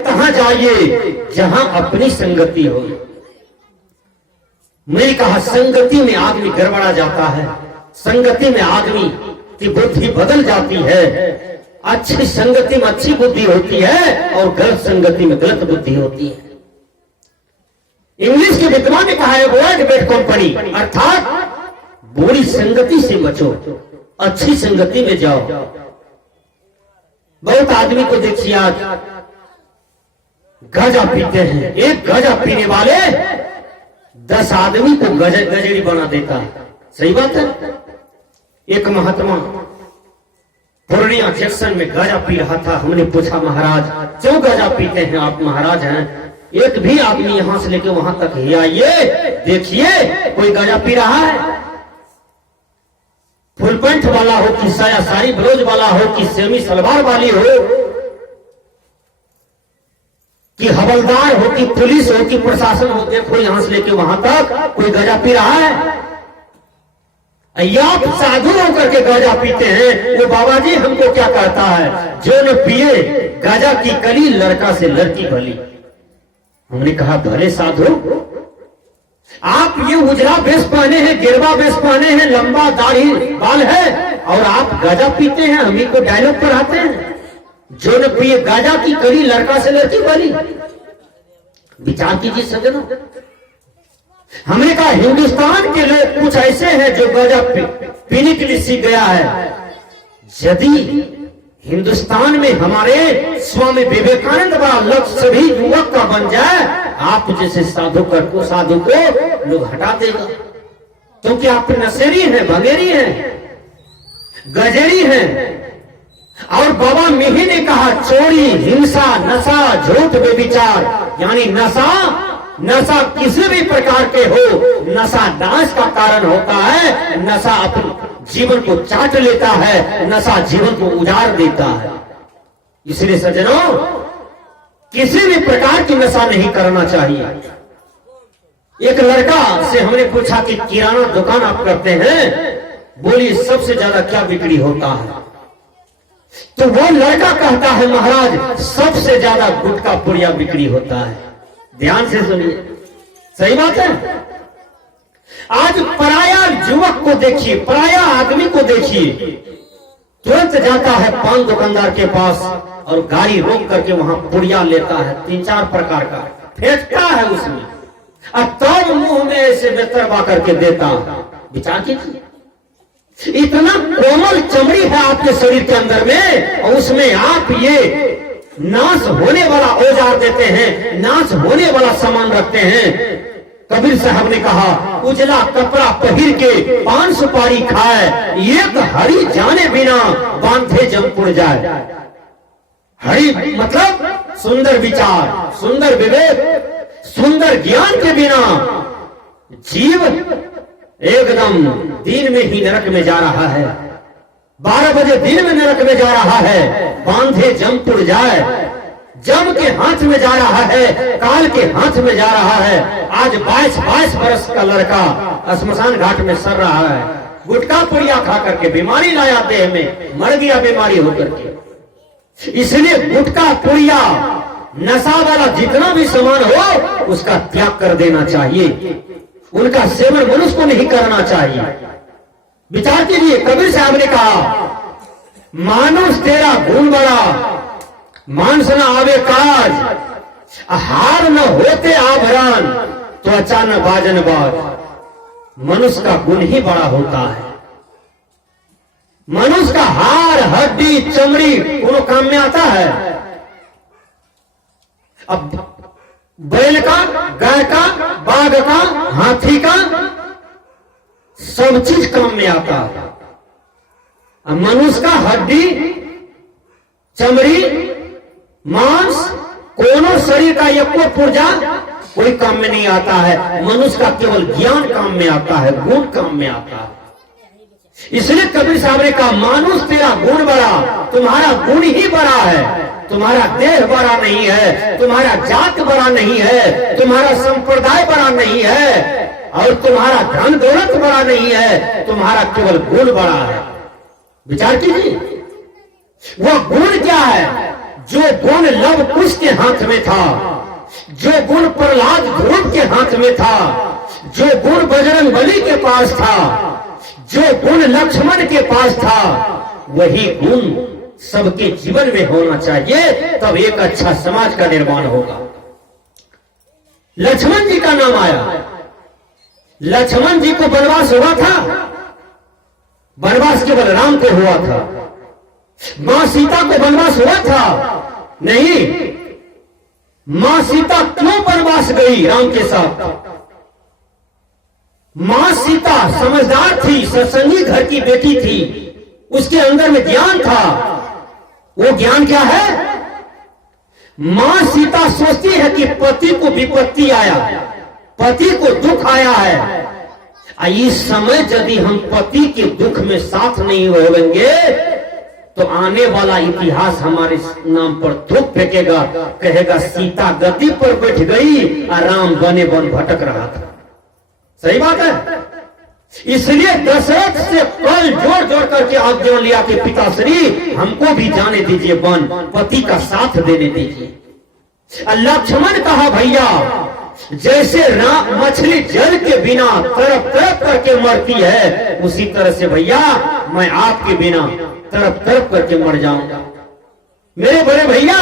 कहां जाइए जहां अपनी संगति हो। मैंने कहा संगति में आदमी गड़बड़ा जाता है, संगति में आदमी की बुद्धि बदल जाती है। अच्छी संगति में अच्छी बुद्धि होती है और गलत संगति में गलत बुद्धि होती है। इंग्लिश के विद्वान ने कहा है अवॉइड बैड कंपनी, अर्थात बुरी संगति से बचो, अच्छी संगति में जाओ। बहुत आदमी को देखिए आज गांजा पीते हैं, एक गांजा पीने वाले 10 आदमी को गजरी बना देता है। सही बात है। एक महात्मा पूर्णिया जंक्शन में गांजा पी रहा था। हमने पूछा महाराज क्यों गांजा पीते हैं आप? महाराज हैं एक भी आदमी यहां से लेकर वहां तक ही आइए, देखिए कोई गांजा पी रहा है। फुल पैंट वाला हो कि साया साड़ी ब्लाउज वाला हो कि सेमी सलवार वाली हो कि हवलदार हो कि पुलिस हो कि प्रशासन हो, देखो यहां से लेके वहां तक कोई गांजा पी रहा है। आप साधु होकर के गांजा पीते हैं। वो बाबा जी हमको क्या कहता है, जो न पिए गांजा की कली लड़का से लड़की भली। हमने कहा भले साधु, आप ये उजला वेश पहने हैं, गिरवा वेश पहने हैं, लंबा दाढ़ी बाल है और आप गांजा पीते हैं, हम ही को डायलॉग पढ़ाते हैं, जो न पिए गांजा की कली लड़का से लड़की भली। विचार कीजिए सज्जनों। हमने कहा हिंदुस्तान के लोग कुछ ऐसे हैं जो गांजा पीने के लिए सीख गया है। यदि हिंदुस्तान में हमारे स्वामी विवेकानंद का लक्ष्य सभी युवक का बन जाए, आप जैसे साधु को लोग हटा देगा, क्योंकि आप नशेरी हैं, भंगेरी हैं, गजेरी हैं। और बाबा मिही ने कहा चोरी, हिंसा, नशा, झूठ, बेविचार, यानी नशा किसी भी प्रकार के हो, नशा नाश का कारण होता है। नशा अपने जीवन को चाट लेता है, नशा जीवन को उजाड़ देता है। इसलिए सज्जनों किसी भी प्रकार की नशा नहीं करना चाहिए। एक लड़का से हमने पूछा कि किराना दुकान आप करते हैं, बोलिए सबसे ज्यादा क्या बिक्री होता है? तो वो लड़का कहता है महाराज सबसे ज्यादा गुटखा पुड़िया बिक्री होता है। ध्यान से सुनिए, सही बात है। आज पराया युवक को देखिए, पराया आदमी को देखिए, तुरंत जाता है पान दुकानदार के पास और गाड़ी रोक करके वहां पुड़िया लेता है, 3-4 प्रकार का फेंकता है उसमें, और तब मुंह में ऐसे बेतरबा करके देता। विचार कीजिए, इतना कोमल चमड़ी है आपके शरीर के अंदर में, और उसमें आप ये नाश होने वाला औजार देते हैं, नाश होने वाला सामान रखते हैं। कबीर साहब ने कहा उजला कपड़ा पहिर के पान सुपारी खाए, एक हरी जाने बिना बांधे जमपुर जाए। हरी मतलब सुंदर विचार, सुंदर विवेक, सुंदर ज्ञान के बिना जीव एकदम दिन में ही नरक में जा रहा है। 12 बजे दिन में नरक में जा रहा है, बांधे जमपुर जाए। जम के हाथ में जा रहा है, काल के हाथ में जा रहा है। आज 22 वर्ष का लड़का श्मशान घाट में सर रहा है, गुटखा पुड़िया खा करके बीमारी लाया देह में, मर गया बीमारी होकर के। इसलिए गुटखा पुड़िया नशा वाला जितना भी सामान हो उसका त्याग कर देना चाहिए, उनका सेवन मनुष्य को नहीं करना चाहिए। विचार कीजिए, कबीर साहब ने कहा मानुष तेरा गुण बड़ा, मानस न आवे काज, हार न होते आभरण, तो अचानक बाजन बाज। मनुष्य का गुण ही बड़ा होता है। मनुष्य का हार, हड्डी, चमड़ी दोनों काम में आता है। अब बैल का, गाय का, बाघ का, हाथी का, सब चीज काम में आता है। अब मनुष्य का हड्डी, चमड़ी, मांस, कोनो शरीर का एको पुर्जा कोई काम में नहीं आता है। मनुष्य का केवल ज्ञान काम में आता है, गुण काम में आता है। इसलिए कबीर साहब ने कहा मानुष तेरा गुण बड़ा, तुम्हारा गुण ही बड़ा है, तुम्हारा देह बड़ा नहीं है, तुम्हारा जात बड़ा नहीं है, तुम्हारा संप्रदाय बड़ा नहीं है, और तुम्हारा धन दौलत बड़ा नहीं है, तुम्हारा केवल गुण बड़ा है। विचार कीजिए, वो गुण क्या है? जो गुण लव कुश के हाथ में था, जो गुण प्रहलाद ध्रुव के हाथ में था, जो गुण बजरंग बली के पास था, जो गुण लक्ष्मण के पास था, वही गुण सबके जीवन में होना चाहिए, तब एक अच्छा समाज का निर्माण होगा। लक्ष्मण जी का नाम आया। लक्ष्मण जी को वनवास हुआ था, वनवास केवल राम को हुआ था। मां सीता को वनवास हुआ था? नहीं। मां सीता क्यों वनवास गई राम के साथ? मां सीता समझदार थी, सत्संगी घर की बेटी थी, उसके अंदर में ज्ञान था। वो ज्ञान क्या है? मां सीता सोचती है कि पति को विपत्ति आया, पति को दुख आया है, इस समय यदि हम पति के दुख में साथ नहीं होंगे तो आने वाला इतिहास हमारे नाम पर थूक फेंकेगा, कहेगा सीता गद्दी पर बैठ गई और राम बने बन भटक रहा था। सही बात है। इसलिए दशरथ से कल जोड़ जोड़ करके आज्ञा लिया कि पिताश्री हमको भी जाने दीजिए वन, पति का साथ देने दीजिए। लक्ष्मण कहा भैया जैसे मछली जल के बिना तड़प तड़प करके मरती है, उसी तरह से भैया मैं आपके बिना तड़प तड़प करके मर जाऊंगा। मेरे बड़े भैया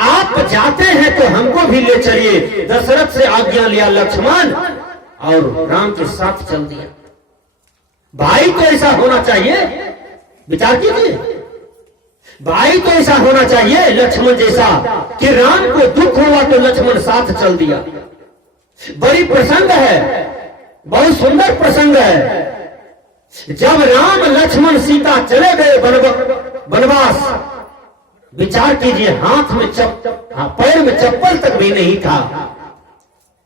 आप जाते हैं तो हमको भी ले चलिए। दशरथ से आज्ञा लिया लक्ष्मण और राम के साथ चल दिया। भाई तो ऐसा होना चाहिए, विचार कीजिए। भाई तो ऐसा होना चाहिए लक्ष्मण जैसा कि राम को दुख हुआ तो लक्ष्मण साथ चल दिया। बड़ी प्रसंग है, बहुत सुंदर प्रसंग है। जब राम लक्ष्मण सीता चले गए वनवास, विचार कीजिए हाथ में पैर में चप्पल तक भी नहीं था,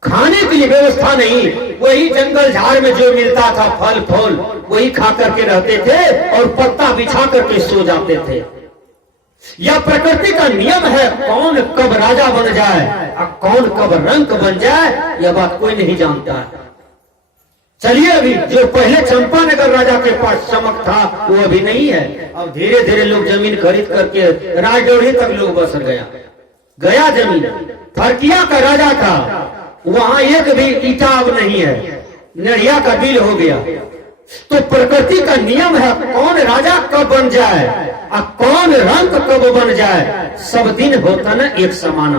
खाने के लिए व्यवस्था नहीं, वही जंगल झाड़ में जो मिलता था फल फूल वही खा करके रहते थे और पत्ता बिछा करके सो जाते थे। यह प्रकृति का नियम है, कौन कब राजा बन जाए और कौन कब रंक बन जाए यह बात कोई नहीं जानता है। चलिए अभी जो पहले चंपानगर राजा के पास चमक था वो अभी नहीं है। अब धीरे धीरे लोग जमीन खरीद करके राजौरी तक लोग बस गया जमीन। फरकिया का राजा था, वहां एक भी ईटा अब नहीं है, नड़िया का बिल हो गया। तो प्रकृति का नियम है कौन राजा कब बन जाए और कौन रंग कब बन जाए, सब दिन होता न एक समाना।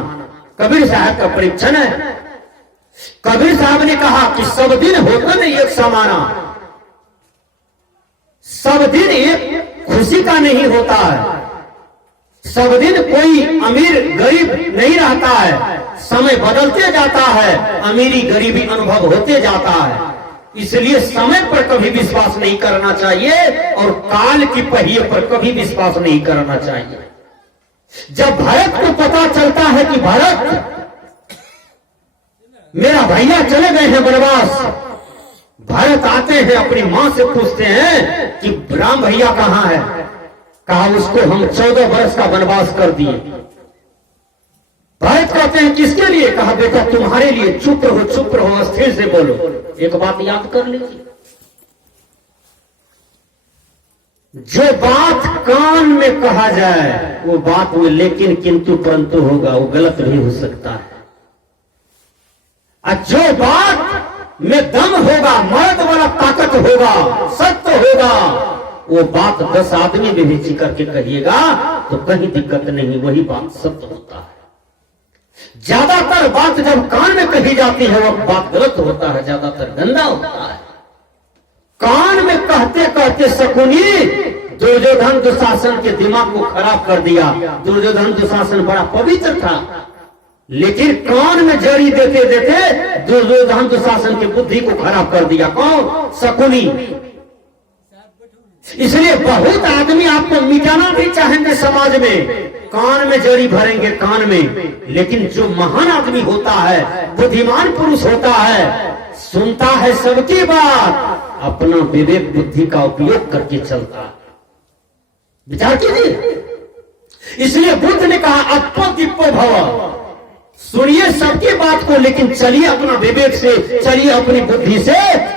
कबीर साहब का परीक्षण है। कबीर साहब ने कहा कि सब दिन होता न एक समाना, सब दिन एक खुशी का नहीं होता है, सब दिन कोई अमीर गरीब नहीं रहता है, समय बदलते जाता है, अमीरी गरीबी अनुभव होते जाता है। इसलिए समय पर कभी विश्वास नहीं करना चाहिए और काल की पहिए पर कभी विश्वास नहीं करना चाहिए। जब भरत को पता चलता है कि भरत मेरा भैया चले गए हैं वनवास, भरत आते हैं अपनी मां से पूछते हैं कि राम भैया कहां है? कहा उसको हम 14 वर्ष का वनवास कर दिए। भरत कहते हैं किसके लिए? कहा बेटा तुम्हारे लिए। चुप रहो स्थिर से बोलो। एक बात याद कर लीजिए, जो बात कान में कहा जाए वो बात में लेकिन किंतु परंतु होगा, वो गलत भी हो सकता है। और जो बात में दम होगा, मर्द वाला ताकत होगा, सत्य होगा, वो बात 10 आदमी में भी करके कहिएगा तो कहीं दिक्कत नहीं, वही बात सत्य होता है। ज्यादातर बात जब कान में कही जाती है वो बात गलत होता है, ज्यादातर गंदा होता है। कान में कहते कहते शकुनी दुर्योधन दुशासन के दिमाग को खराब कर दिया। दुर्योधन दुशासन बड़ा पवित्र था, लेकिन कान में जड़ी देते देते दुर्योधन दुशासन की बुद्धि को खराब कर दिया। कौन? शकुनी। इसलिए बहुत आदमी आपको मिटाना भी चाहेंगे समाज में, कान में जड़ी भरेंगे कान में, लेकिन जो महान आदमी होता है, बुद्धिमान पुरुष होता है, सुनता है सबकी बात, अपना विवेक बुद्धि का उपयोग करके चलता है। विचार कीजिए। इसलिए बुद्ध ने कहा अप्पो दिप्पो भव, सुनिए सबकी बात को, लेकिन चलिए अपना विवेक से, चलिए अपनी बुद्धि से,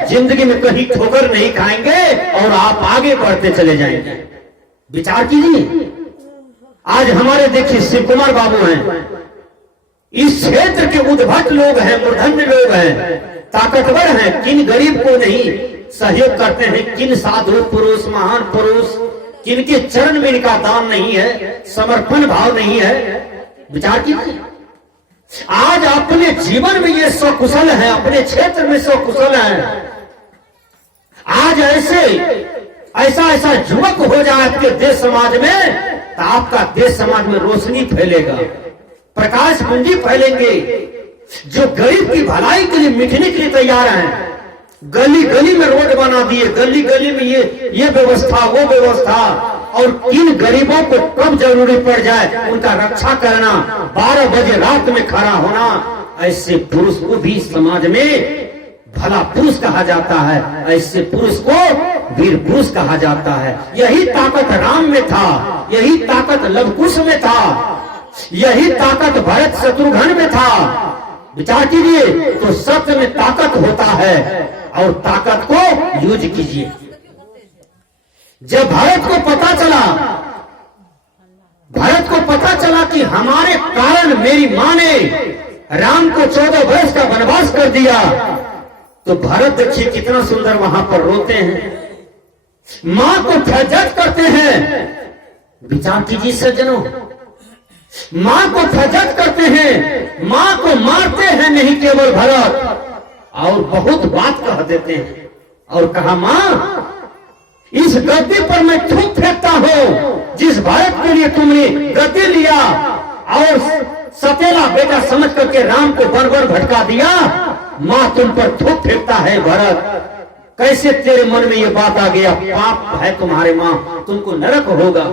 जिंदगी में कहीं ठोकर नहीं खाएंगे और आप आगे बढ़ते चले जाएंगे। विचार कीजिए। आज हमारे देखिए शिव कुमार बाबू हैं, इस क्षेत्र के उद्भट लोग हैं, मूर्धन्य लोग हैं, ताकतवर हैं, किन गरीब को नहीं सहयोग करते हैं, किन साधु पुरुष महान पुरुष जिनके चरण में इनका दान नहीं है, समर्पण भाव नहीं है। विचार कीजिए, आज अपने जीवन में ये सकुशल है, अपने क्षेत्र में सकुशल है। आज ऐसा युवक हो जाए आपके देश समाज में, तो आपका देश समाज में रोशनी फैलेगा, प्रकाश पुंजी फैलेंगे। जो गरीब की भलाई के लिए मिटने के लिए तैयार हैं, गली गली में रोड बना दिए, गली गली में ये व्यवस्था वो व्यवस्था, और किन गरीबों को कब जरूरी पड़ जाए उनका रक्षा करना, 12 बजे रात में खड़ा होना, ऐसे पुरुष को भी समाज में भला पुरुष कहा जाता है, ऐसे पुरुष को वीर पुरुष कहा जाता है। यही ताकत राम में था, यही ताकत लवकुश में था, यही ताकत भरत शत्रुघ्न में था। विचार कीजिए, तो सत्य में ताकत होता है और ताकत को यूज कीजिए। जब भारत को पता चला कि हमारे कारण मेरी मां ने राम को 14 वर्ष का वनवास कर दिया, तो भारत देखिए कितना सुंदर वहां पर रोते हैं, मां को फजत करते हैं। विचार कीजिए सज्जनों, मां को फजत करते हैं, मां को मारते हैं, नहीं केवल भरत, और बहुत बात कह देते हैं और कहा, मां इस गद्दी पर मैं थूक फेंकता हूं, जिस भारत के लिए तुमने गद्दी लिया और सतेला बेटा समझ करके राम को बर बर भटका दिया, मां तुम पर थूक फेंकता है भरत। कैसे तेरे मन में ये बात आ गया, पाप है तुम्हारे मां, तुमको नरक होगा।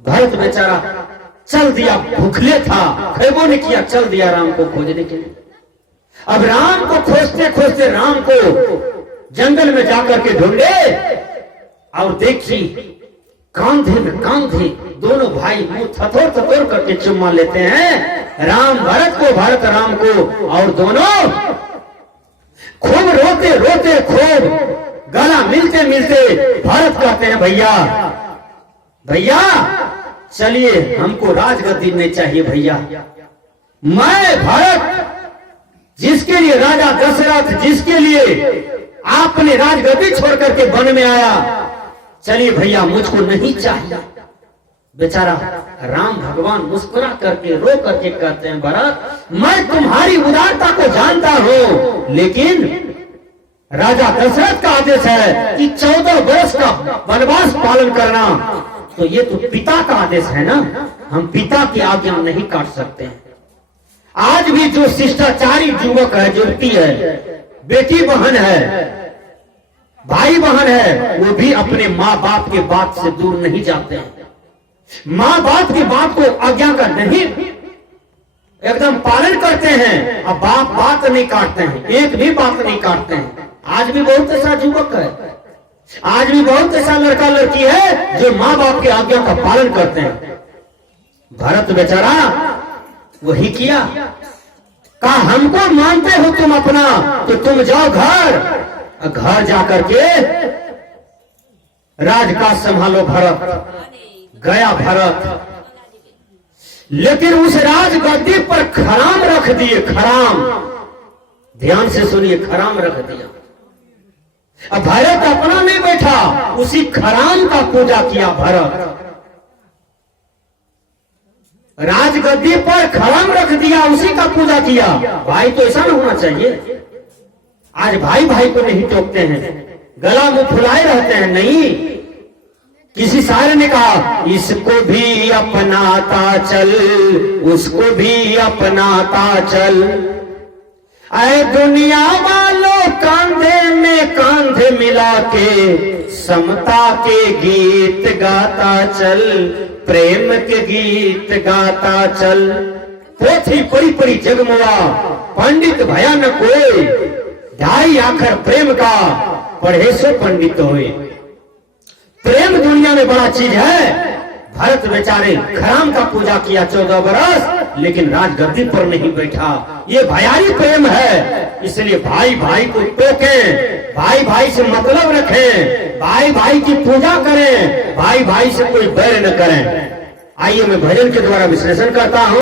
भरत बेचारा चल दिया, भूखले था, खेबो ने किया, चल दिया राम को खोजने के लिए। अब राम को खोजते खोजते राम को जंगल में जाकर के ढूंढे, और देखिए कांधे में कांधे दोनों भाई मुंह थथोर थथोर करके चुम्मा लेते हैं, राम भरत को, भरत राम को, और दोनों खूब रोते रोते खूब गला मिलते मिलते भरत कहते हैं, भैया भैया चलिए, हमको राजगद्दी नहीं चाहिए भैया, मैं भरत जिसके लिए राजा दशरथ, जिसके लिए आपने राजगद्दी छोड़ करके वन में आया, चलिए भैया मुझको नहीं चाहिए। बेचारा राम भगवान मुस्कुरा करके रो करके कहते हैं, भरत मैं तुम्हारी उदारता को जानता हूं, लेकिन राजा दशरथ का आदेश है कि 14 वर्ष का वनवास पालन करना, तो ये तो पिता का आदेश है ना, हम पिता की आज्ञा नहीं काट सकते हैं। आज भी जो शिष्टाचारी युवक है, युवती है, बेटी बहन है, भाई बहन है, वो भी अपने माँ बाप के बात से दूर नहीं जाते हैं, माँ बाप की बात को आज्ञा का नहीं एकदम पालन करते हैं, अब बाप बात नहीं काटते हैं, एक भी बात नहीं काटते हैं। आज भी बहुत ऐसा युवक है, आज भी बहुत ऐसा लड़का लड़की है जो माँ बाप की आज्ञा का पालन करते हैं। भरत बेचारा वही किया, कहा हमको मानते हो तुम अपना, तो तुम जाओ घर जाकर के राजकाज संभालो। भरत गया भरत, लेकिन उस राजगद्दी पर खराम रख दिए, खराम, ध्यान से सुनिए, खराम रख दिया। अब भरत अपना नहीं बैठा, उसी खराम का पूजा किया भरत, राजगद्दी पर खराम रख दिया, उसी का पूजा किया। भाई तो ऐसा ना होना चाहिए, आज भाई भाई को नहीं टोकते हैं, गला मुंह फुलाए रहते हैं, नहीं। किसी शायर ने कहा, इसको भी अपनाता चल, उसको भी अपनाता चल, ऐ दुनिया वालों कांधे में कांधे मिला के समता के गीत गाता चल, प्रेम के गीत गाता चल। पोथी पड़ी पड़ी जगमुआ, पंडित भयानक कोई, ढाई आखर प्रेम का पढ़े सो पंडित होए। प्रेम दुनिया में बड़ा चीज है। भरत बेचारे खराम का पूजा किया 14 बरस, लेकिन राजगद्दी पर नहीं बैठा। ये भयारी प्रेम है, इसलिए भाई भाई को टोकें, भाई भाई से मतलब रखें, भाई भाई की पूजा करें, भाई भाई से कोई बैर न करें। आइए मैं भजन के द्वारा विश्लेषण करता हूं।